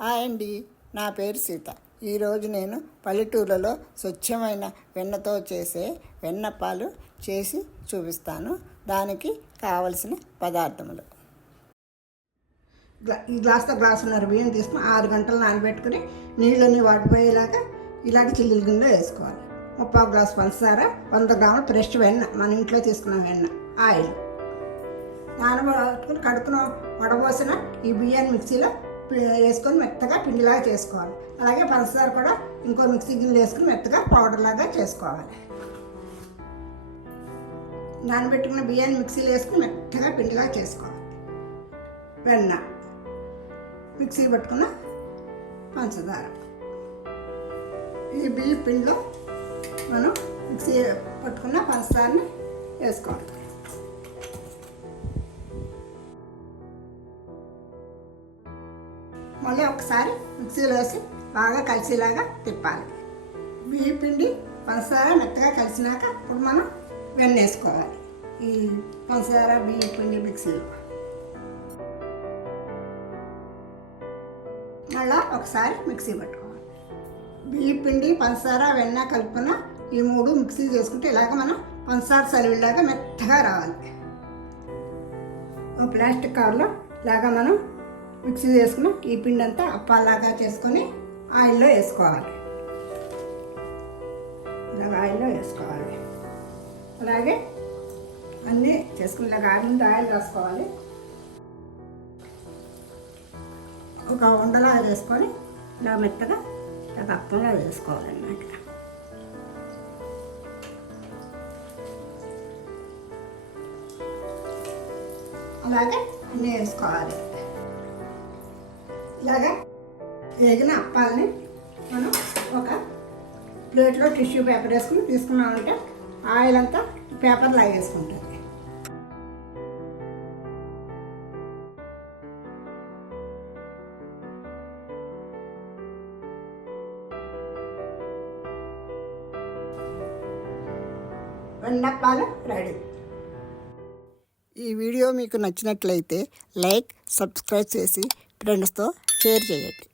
Hi అండి, నా పేరు సీత. ఈరోజు నేను పల్లెటూళ్ళలో స్వచ్ఛమైన వెన్నతో చేసే వెన్నప్పాలు చేసి చూపిస్తాను. దానికి కావలసిన పదార్థములు: ఈ గ్లాసున్నర బియ్యం తీసుకుని 6 గంటలు నానబెట్టుకుని నీళ్ళని వాడిపోయేలాగా ఇలాంటి చిల్లుల గిన్నెలో వేసుకోవాలి. 3/4 గ్లాసు పంచదార, 100 గ్రాముల ఫ్రెష్ వెన్న, మన ఇంట్లో తీసుకున్న వెన్న, ఆయిల్. నానబెట్టుకుని కడుక్కున వడబోసిన ఈ బియ్యాన్ని మిక్సీలో వేసుకొని మెత్తగా పిండిలాగా చేసుకోవాలి. అలాగే పంచదార కూడా ఇంకో మిక్సీ గిన్నెలు వేసుకుని మెత్తగా పౌడర్ లాగా చేసుకోవాలి. నానబెట్టుకున్న బియ్యాన్ని మిక్సీలో వేసుకుని మెత్తగా పిండిలాగా చేసుకోవాలి. వెన్న, మిక్సీ పట్టుకున్న పంచదార, ఈ బియ్య పిండిలో మనం మిక్సీ పట్టుకున్న పంచదారని వేసుకోవాలి. మళ్ళీ ఒకసారి మిక్సీలో వేసి బాగా కలిసేలాగా తిప్పాలి. బియ్య పిండి పంచదార మెత్తగా కలిసినాక ఇప్పుడు మనం వెన్న వేసుకోవాలి. ఈ పంచదార బియ్య పిండి మిక్సీలో మళ్ళీ ఒకసారి మిక్సీ పట్టుకోవాలి. బియ్య పిండి పంచదార వెన్న కలుపుకున్న ఈ 3 మిక్సీ చేసుకుంటే ఇలాగ మనం పంచదార సలివిలాగా మెత్తగా రావాలి. ఒక ప్లాస్టిక్ కవర్లో ఇలాగా మనం మిక్సీ చేసుకుని ఈ పిండి అంతా అప్పాలాగా చేసుకొని ఆయిల్లో వేసుకోవాలి. ఇలాగ ఆయిల్లో వేసుకోవాలి. అలాగే అన్నీ చేసుకుని ఇలాగ ముందు ఆయిల్ రాసుకోవాలి. ఒక ఉండలాగా చేసుకొని ఇలా మెత్తగా ఇలా అప్పంగా వేసుకోవాలన్నమాట. అలాగే అన్నీ వేసుకోవాలి. ఇలాగా వేగిన అప్పాలని మనం ఒక ప్లేట్లో టిష్యూ పేపర్ వేసుకుని తీసుకున్నామంటే ఆయిల్ అంతా పేపర్ లాగేసుకుంటుంది. వెన్నప్పాలు రెడీ. ఈ వీడియో మీకు నచ్చినట్లయితే లైక్, సబ్స్క్రైబ్ చేసి ఫ్రెండ్స్తో షేర్ చేయండి.